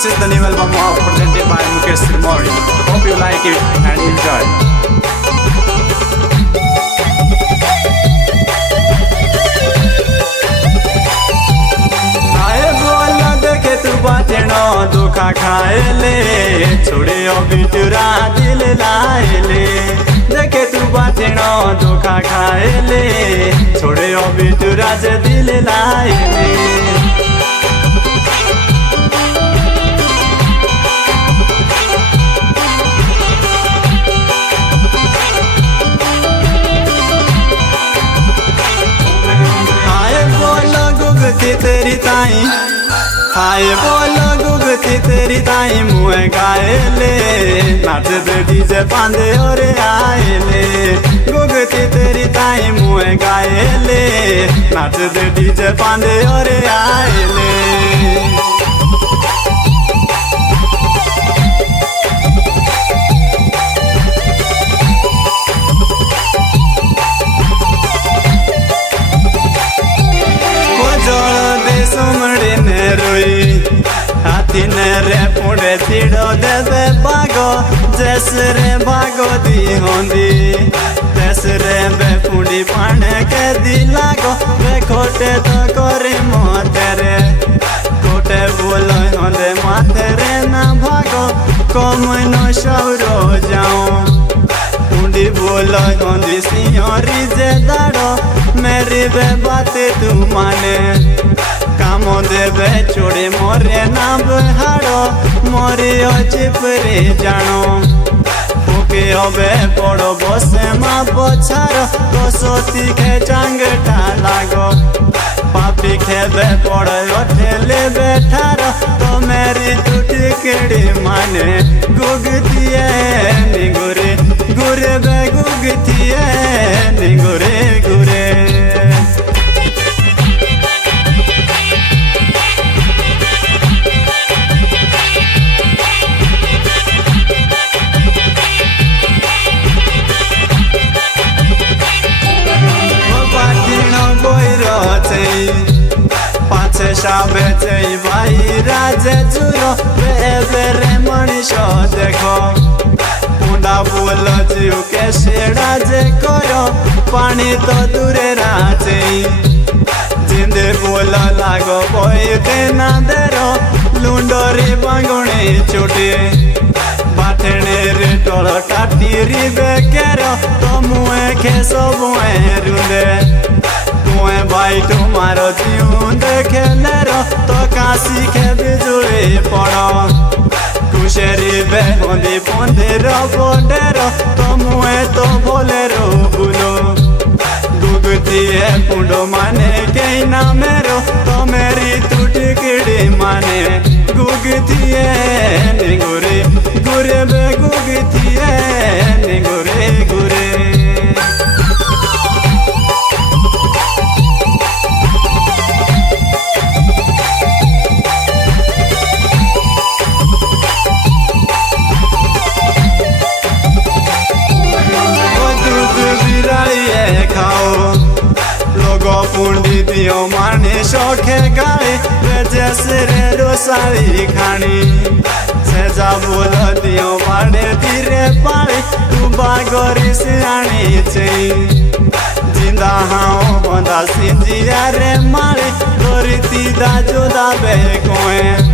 This is the new album presented by Mukesh Sirmori. Hope you like it and enjoy. धोखा खाएले छोड़े बिटुरा दिल लाएले देखे तू बाटेनो धोखा खाएले छोड़े बिटुरा जे दिल लाएले आए बोलो गुगती तेरी ताई आए बोलो गुगती तेरी ताई मुँह गाएले नाचते डीजे पांदे और आएले गुगती तेरी ताई मुँह गाएले नाचते डीजे पांदे और आएले हाथी ने रे पुड़े तीड़ो देवे बागो जैस रे बागो दी होंदी तैस रे बे पुड़ी पाने के दी लागो वे खोटे तो कोरी मोते रे खोटे बोलो होंदे माथे रे ना भागो कम नो शौरो जाओ पुड़ी बोलो होंदी सियोरी जे दाड़ो मेरी बे बातें तू माने कामो देवे चोड़े मोरे ना बहाड़ो मोरे चिपरे जानो ओके होबे पड़ो बसे मा बछारो तो सोती के चांगटा लागो पापी खेबे पड़ो ठेले बैठारो तो मेरी टूटी केड़ी माने गुगतिए निगुरे गुरे बे गुगतिए निगुरे गुरे पाछे शाबे चई भाई राजे जुरो बेरे मनीषो देखो मुंडा बोल जीव के शेड़ा जे करो पानी तो दूरे राजे जिंदे बोल लागो बोई देना देरो लुंडोरी बांगुणी चुटी बाथेने रे टोलो टाटीरी बेकेरो तो मुए खेसो मुए रुंदे मुए भाई तुम्हारो जीवन देखे लेरो तो काशी के बिजुली पड़ो कुशेरी बेहोंदी पोंदेरो बोडेरो तो मुए तो बोलेरो बुलो गुगती है पुंडो माने कहीं ना मेरो तो मेरी टूटी किड़ी माने गुगती है निगुरे गुरे बे गुगती है निगुरे गुरे पुंडी दियो माने शौखे गाड़ी जैसे रे रोसाली खानी सेजा बोल दियो माने धीरे पाली तू बागोरी से आनी चाहिए जिंदा हाँ बंदा सिंजिया रे माली तोरी तीदा जुदा बे कोए